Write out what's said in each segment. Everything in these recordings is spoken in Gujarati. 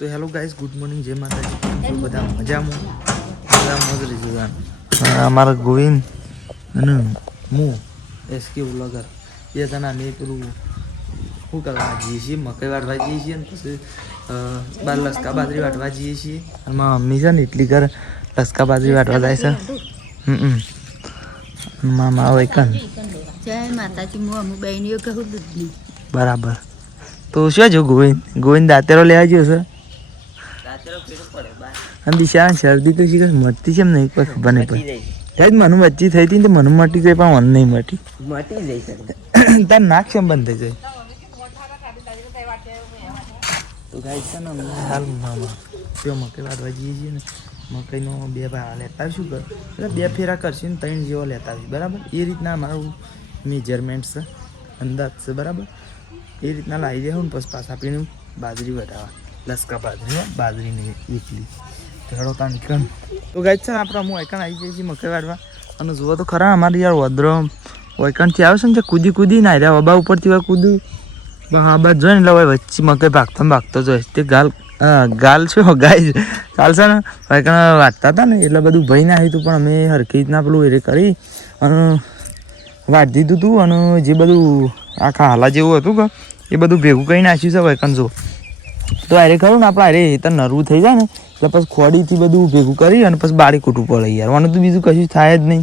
તો હેલો ગાઈઝ, ગુડ મોર્નિંગ, જય માતાજી. બધા મજામાં મોજ રહી. અમારા ગોવિંદ અને હું એસકે વ્લોગર બે જણા ને પેલું શું કરવા જઈએ છીએ, મકાઈ વાટવા જઈએ છીએ ને પછી બાર લસકા બાજરી વાટવા જઈએ છીએ. અને મારા મમ્મી છે ને એટલી ઘર લસકા બાજરી વાટવા જાય છે. મામા વૈકન જય માતાજી. હું બહેનીઓ કહું દૂધની બરાબર. તો શું જો ગોવિંદ દાંતેરો લેવા ગયો છે. અને દિશા શરદી તો શીખર મટતી છે એમ નહીં કોઈ ખબર નહીં પડે. ત્યારે મને વચ્ચે થઈ હતી ને તો મને મટી જાય પણ મને નહીં મટી જાય. તાર નાક કેમ બંધ થઈ જાય. તો ગાય છે ને હાલ મામા પેલો મકાઈ વાટવા જઈએ છીએ ને મકાઈનો 2 ભાડા લેતા આવીશું કર એટલે 2 ફેરા કરશે ને 3 જેવો લેતા આવીશું બરાબર. એ રીતના મારું મેજરમેન્ટ છે, અંદાજ છે બરાબર. એ રીતના લાવી દે હું ને પછી પાછા આપીને બાજરી વટાવા લસકા બાજરી નહીં એકલી હેડો તા નીકળ. તો ગાય છે ને આપણે હું વૈકણ આવી જઈએ છીએ મકાઈ વાટવા. અને જુઓ તો ખરા અમારી યાર વદ્રો વૈકણથી આવે છે ને કૂદી ના રહ્યા વબા ઉપરથી હોય કૂદું હા બસ જોઈ ને એટલે વચ્ચે મકાઈ ભાગતો જોઈએ તે ગાલ શું ગાય ચાલશે ને વૈકણ વાટતા હતા ને એટલે બધું ભય ના આવ્યું હતું પણ અમે હરખી રીતના પેલું એ કરી અને વાટી દીધું હતું. અને જે બધું આખા હાલા જેવું હતું કે એ બધું ભેગું કરી નાખ્યું છે વૈકણ જો. તો અરે ખરું ને આપણે અરે તો નરવું થઈ જાય ને એટલે પછી ખોડીથી બધું ભેગું કરી અને પછી બારી કૂટવું પડે યાર. આનું તો બીજું કશું થાય જ નહીં.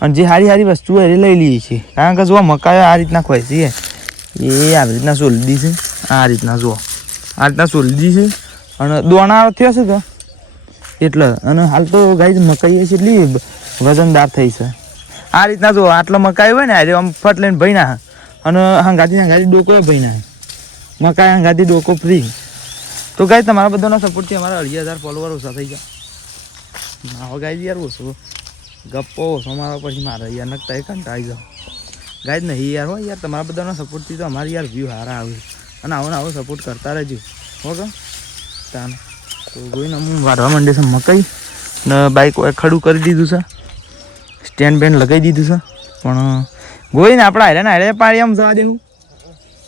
અને જે સારી વસ્તુઓ એ લઈ લઈએ છીએ કારણ કે જો મકાઈ આ રીતના ખોઈ છીએ એ આવી રીતના સોલદી છે. આ રીતના જુઓ આ રીતના સોલદી છે અને દોણા થયો છે કે એટલે. અને હાલ તો ગાય મકાઈ છે એટલી વજનદાર થઈ છે. આ રીતના જો આટલો મકાઈ હોય ને આજે આમ ફટ લઈને ભાઈ ના અને હંગાથી ડોકો ભાઈ ના મકાઈ હંગાથી ડોકો ફ્રી. તો ગાય તમારા બધાનો સપોર્ટથી અમારા 2,000 ફોલોવર ઓછા થઈ ગયા. ના ગાય યાર ઓછો ગપ્પો ઓછો મારો પછી મારે યાર નકતા કંટાળી જાઓ ગાય નહીં યાર હો યાર. તમારા બધાનો સપોર્ટથી તો અમારી યાર વ્યૂ સારા આવે અને આવો સપોર્ટ કરતા રહેજો ઓકે તાને. તો ગોઈને હું વાળવા માંડે છે મકાઈ ને બાઇક ખડું કરી દીધું છે, સ્ટેન્ડ બેન્ડ લગાવી દીધું છે. પણ ગોઈને આપણે હારે પાડી આમ જવા દેવું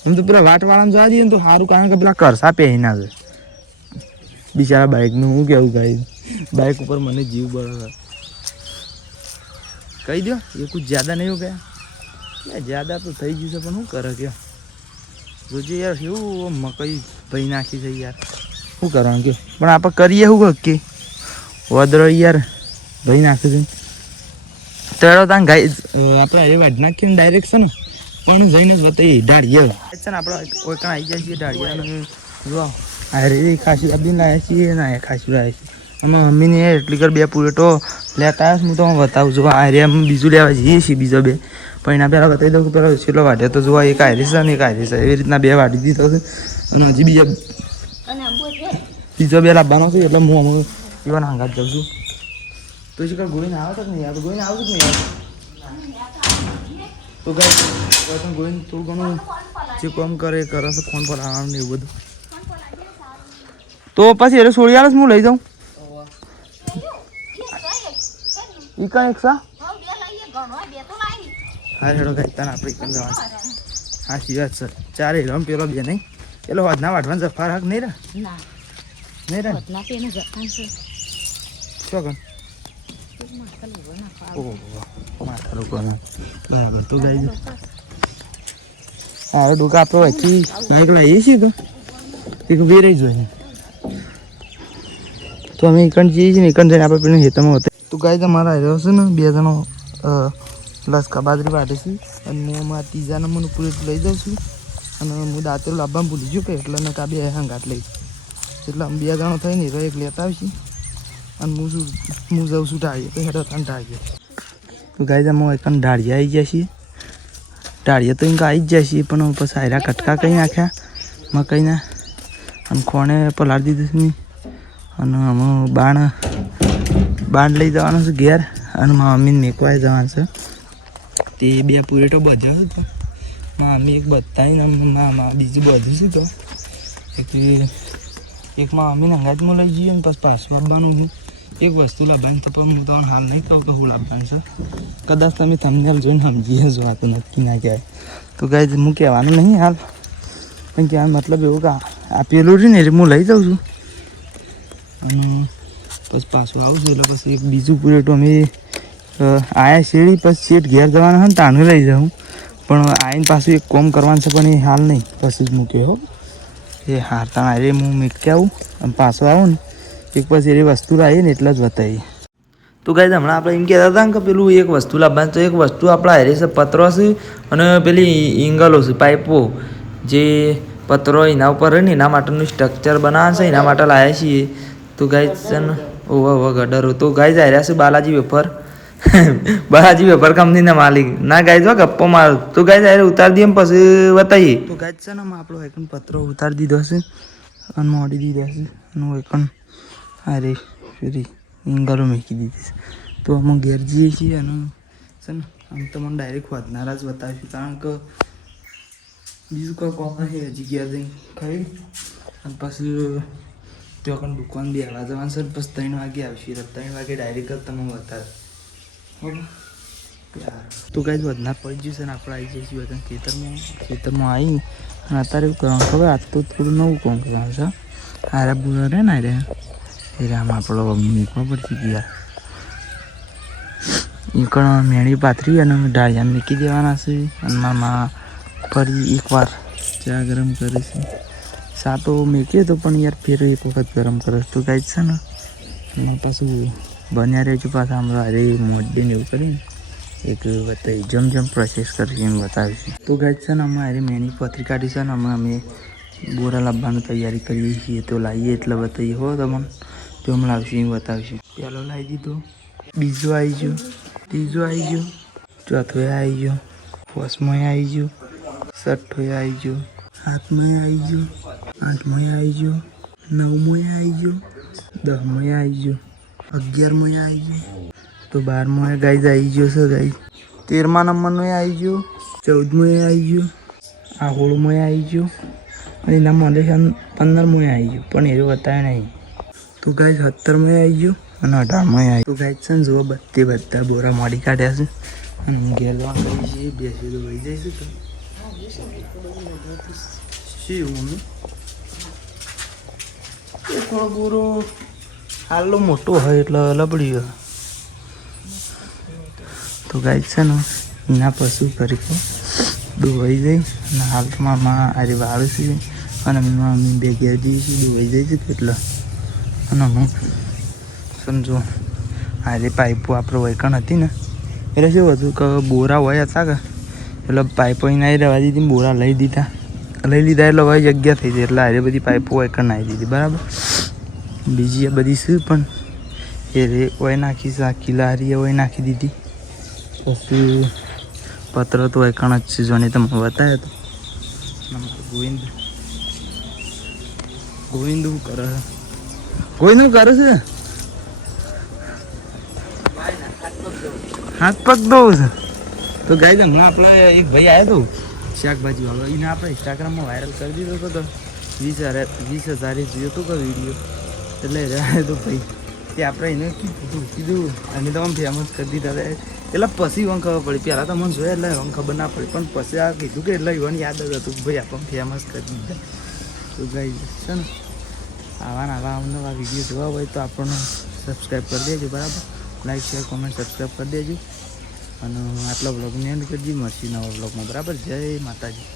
આમ તો પેલા વાટવાળામાં જવા દઈએ ને તો સારું કારણ કે પેલા કરસા પહેરી ના જાય બિચારા બાઇકનું. હું કેવું ગાય બાઇક ઉપર મને જીવ બરાબર કહી દો એ કુછ જ્યાદા નહીં હો ગયા જ્યાદા તો થઈ ગયું છે પણ શું કરે કે જોજે યાર એવું મકાઈ ભાઈ નાખી છે યાર શું કરવાનું કે. પણ આપણે કરીએ શું કે વદરો યાર ભાઈ નાખે છે તો એનો ત્યાં ગાય આપણે એ વાઢ નાખીને ડાયરેક્ટ છે ને પણ જઈને જ બતાવી ઢાળીએ છે ને આપણે કોઈ કાં આવી જાય છીએ ઢાળીએ જો અરે ખાસી આપી લાવ્યા છીએ ના ખાસી લાવ્યા છીએ. અમે મમ્મીને એટલી કર 2 પૂરેટો લેતા આવ્યા હું તો બતાવું છું. આ એરિયા અમે બીજું લેવા જઈએ છીએ બીજો 2 પણ એના પહેલાં બતાવી દઉં કે પેલા કેટલો વાઢ્યો તો જોવા એક આયરી છે ને એક આયરી છે એવી રીતના 2 વાઢી દીધો છે. અને હજી બીજો 2 લાવવાનો છે એટલે હું અમે એવા હાંગાત જાઉં છું. તો શીખર ગોઈને આવે છે ને યાર ગોઈને આવું જ ને યાર. તો ગાય ગોઈને થોડું ઘણું જે કામ કરે છે ફોન પર આવવાનું ને એવું બધું. તો પછી એટલે છોડી આવે હું લઈ જાઉં ઈ કઈ એક સા હા હેડો ગાય તને આપણે કઈ જવાનું હા સી વાત સર 4 હેડો પેલો 2 નહીં એટલે વધના વાટવાનું જફાર હક નહીં રે નહીં રે શું કર માથા લોકો બરાબર. તો ગાય હા ડોકા આપણો વચ્ચે નાઈક લઈએ છીએ તો એક વેરાઈ જોઈએ તો અમે એકણ જઈએ છીએ ને એકણ જઈને આપણે પેલું હેતમાં હોતા. તો ગાય તમારા આવ્યો છે ને 2 જણો લસકા બાજરી વાટે છે અને હું અમારા 3જા નંબરનું પૂરેટ લઈ જાઉં છું. અને હું દાંતેરું લાવવામાં ભૂલી ગયો કે એટલે મેં કાં 2 હંગાટ લઈ એટલે અમે 2 જણો થઈને એક લેતા આવીશું. અને હું જાઉં છું ઢાળીએ તો હેડો તને ઢાળીએ. તો ગાય અમે એકણ ઢાળીએ આવી જાય છીએ ઢાળીએ તો એમ આવી જ જાય છીએ પણ પછી હાયરા કટકા કરી નાખ્યા મકાઈના અને ખોણે પલાળી દીધું છે. અને અમે બાણ લઈ જવાનું છે ઘેર અને મારા મમ્મીને મેકવાય જવાનું છે. તે 2 પૂરેટો બધ્યો છે તો મારા મમ્મી એક બધાને બીજું બધું છે તો એક મારા મમ્મીને અંગાજમાં લઈ જઈએ ને પછી પાછું લાવવાનું એક વસ્તુ લાવવાની તો પણ હું તમને હાલ નહીં કહું કે હું લાવવાનું છે. કદાચ તમે થંબનેલ જોઈને સમજીએ જો આ તો નક્કી ના કહેવાય. તો ગાય હું કહેવાનું નહીં હાલ પણ કહેવાનો મતલબ એવું કે આ પેલું રહ્યું ને એટલે હું લઈ જાઉં છું અને પછી પાછું આવશું એટલે પછી એક બીજું પુરેટું અમે આયા શેરી પછી શેઠ ઘેર જવાના હોય ને તાનું લઈ જાઉં પણ આવીને પાછું એક કોમ કરવાનું છે પણ એ હાલ નહીં પછી જ મૂકે હો એ હારતા અરે હું મેળકે આવું અને પાછો આવું ને એક પછી એવી વસ્તુ લાવીએ ને એટલે જ બતાવીએ. તો ગાઈઝ હમણાં આપણે એમ કહેતા હતા ને કે પેલું એક વસ્તુ લાવવાની તો એક વસ્તુ આપણા હારે છે પતરો છે અને પેલી ઇંગલો છે પાઇપો જે પતરો એના ઉપર હોય ને એના માટેનું સ્ટ્રક્ચર બનાવવાનું છે એના માટે લાવ્યા છીએ. તો ગાઈઝ છે ને ઓવા ગડરો તો ગાઈઝ આવ્યા છે બાલાજી વેફર બાલાજી વેફર કંપનીના માલિક ના ગાઈઝ ગપ્પો માર તો ગાઈઝ આરે ઉતારી દઈએ પછી બતાવીએ. તો ગાઈઝ છે ને આપણો એકન પતરો ઉતારી દીધો છે અને મોડી દીધો છે અને એકન અરે ફરી ઇંગલો મૂકી દીધી છે. તો અમે ઘેર જઈએ છીએ અને છે ને આમ તો મને ડાયરેક્ટ વધનારા જ બતાવીશું કારણ કે બીજું કોઈ કોમ નથી હજી ઘેર જઈને ખાઈ અને પછી તો પણ દુકાન બી આવવા જવાનું છે પછી 3 વાગે આવશે 3 વાગે ડાયરેક્ટ જ તમે બતાવે બરાબર. તો કાંઈ જ વધનાર પડી જશે ને આપણે આવી જઈશું બધા ખેતરમાં આવી અને અત્યારે એવું કરવાનું ખબર આજ તો થોડું નવું કોમ કરવાનું છે. આરા બુરા રહે ને એ આમ આપણો મૂકવા પડશે ગયા એકણ મેળી પાથરી અને ડાળિયા મૂકી દેવાના છે અને મામા ફરી એકવાર ચા ગરમ કરે છે. સાતો મેકીએ તો પણ યાર ફેર એક વખત ગરમ કરે તો કાંઈ છે ને એમાં પાછું બન્યા રહેજો પાછા હમણાં અરે મોડીને એવું કરીને એક બતાવી જમ પ્રોસેસ કરી એમ બતાવીશું. તો ગાઈડ છે ને અમે અરે મેની પથરી કાઢી છે ને અમે બોરા લાવવાની તૈયારી કરીએ છીએ તો લાવીએ એટલે બતાવીએ હો તમને તો અમે લાવશું એમ બતાવીશું. પહેલો લાવી દીધો, બીજો આવી ગયો, ત્રીજો આવી ગયો, ચોથો આવી ગયો, પાંચમો આવી ગયો, છઠ્ઠો આવી ગયો, સાતમો આવી ગયો, આઠમો આવી ગયો, નવમો આવી ગયો, 10મો આવી ગયો, 11મો આવી ગયો તો 12મો ગાઈઝ આવી ગયો છે ગાઈઝ. 13મા નંબરનો આવી ગયો, 14મો આવી ગયો, આ 16મો આવી ગયો અને એના મને 15મો આવી ગયો પણ એ બતાવે નહીં. તો ગાઈઝ 17મો આવી ગયો અને 18મો આવી. તો ગાઈઝ છે ને જુઓ બધા બોરા મોડી કાઢ્યા છે અને ઘેર જવા કરી છીએ બેસી તો વહી જઈશું તો શું મમ્મી એ થોડો બોરો હાલો મોટો હોય એટલે લબડી હોય. તો ગાઈડ છે ને એના પશુ કરી દુવાઈ જાય અને હાલમાં આરે વાળું છે અને અમે બે ઘેર જઈએ છીએ દુવાઈ જાય છે કેટલા અને હું સમજો આજે પાઇપો આપણે વૈકણ હતી ને એટલે શું હતું કે બોરા હોય હતા કે એટલે પાઇપો અહીં આવી રહેવા દીધી બોરા લઈ લીધા એટલે હવે જગ્યા થઈ જાય એટલે આજે બધી પાઇપો વૈકણ આવી દીધી બરાબર. બીજી એ બધી શું પણ એ રે ઓય નાખી છે આખી લારી ઓય નાખી દીધી. પછી પત્ર તો વૈકણ જ છે જોને તમે બતાવ્યો તો ગોવિંદ શું કરે છે ગોવિંદ શું કરે છે હાથ પગ દઉં છે. તો ગાય હમણાં આપણા એક ભાઈ આવ્યો હતો શાકભાજી વાળો એને આપણે ઇન્સ્ટાગ્રામમાં વાયરલ કરી દીધો હતો તો 20,000 જોયો હતો કે વિડીયો એટલે રહ્યા તો ભાઈ તે આપણે એને કીધું અને તો આમ ફેમસ કરી દીધા એટલે પછી મને ખબર પડી પહેલાં તો મને જોયા એટલે મને ખબર ના પડી પણ પછી આ કીધું કે એટલે ઈવન યાદ જ હતું ભાઈ આપણને ફેમસ કરી દીધા. તો ગાય છે ને આવા અમને વિડીયો જોવા હોય તો આપણને સબસ્ક્રાઈબ કરી દેજો બરાબર. લાઈક શેર કોમેન્ટ સબસ્ક્રાઈબ કરી દેજો અને આટલા બ્લોગને એન્ડ કરજો મળશે નવા બ્લોગમાં બરાબર. જય માતાજી.